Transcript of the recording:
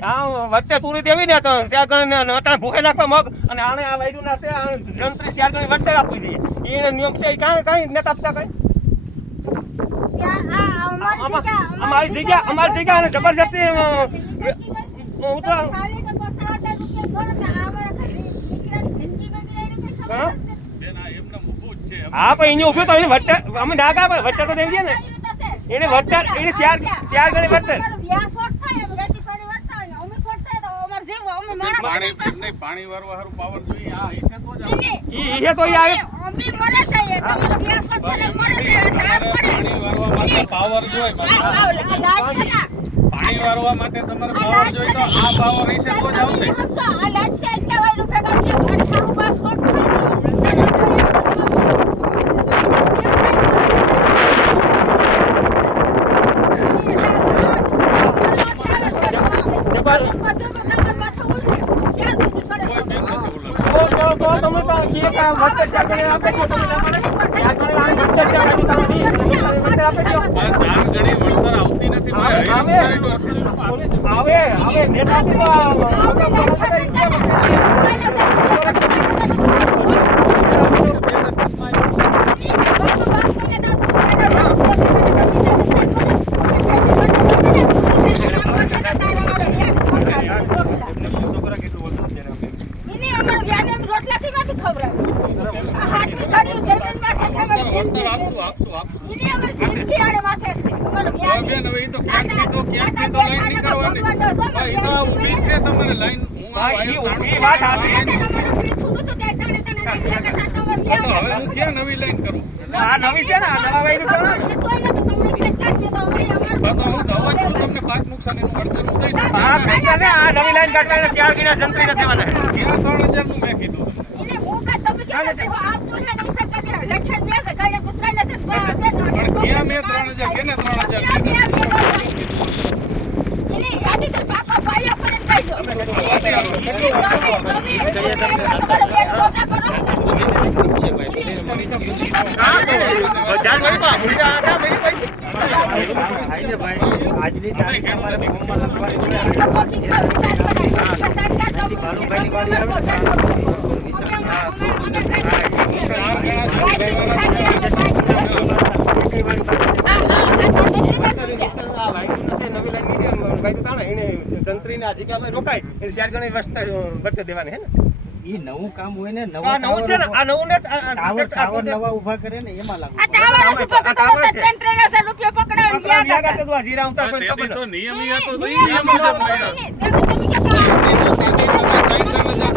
આ વચ્ચે પૂરી દેવી ને તો શેર ગણી અટાણે ભૂખે નાખવા મગ અને આને આ વાયડું ના છે આ જંત્રી શેર ગણી વચ્ચે આપવી જોઈએ એને નિયમ છે કાંઈ નથી આપતા કઈ અમારી જગ્યા અને જબરજસ્તી હું તો હા પણ એને ઉભો તો એને વચ્ચે અમે ના કાપે વચ્ચે તો દેવી ને એને વચ્ચે એને શેર ગણી વચ્ચે પાણી વાળવા હારું પાવર જોઈએ આ ઈસે તો જ ઈ તો આવે પાણી વાળવા માટે પાવર જોઈએ પાણી વાળવા માટે તમારે પાવર જોઈએ તો આ પાવર ઈસે તો જ આવશે આ લાઈટ છે એટલે હવે રૂપિયા ગાતી પાણી ખાવું બસ શોર્ટ નવી લાઈન કરું આ નવી છે ને આ નવા વાયરું કરો તમને 5 નુકસાનીનું વળતર હું દઈશ આ નુકસાન ને આ નવી લાઈન કાઢવાના શેર ગીના જંત્રી ન દેવાના ત્યાં 3000 નું મેં કીધું ત્યાં મેં 3000 કેને આજની તારીખે અમારે ફોર્મમાં જંત્રી ના જગ્યા રોકાય એટલે શેર ગણી વર્તે દેવાની હે ને ઈ નવું કામ હોય ને નવું છે ને આ નવું ને ટાવર નવા ઊભા કરે ને એમાં લાગે આ ટાવર છે ટાવર છે 3000 રૂપિયા પકડાવ ગયા તો આ જીરા ઉતાર કોઈ ખબર તો નિયમ નિયમ તો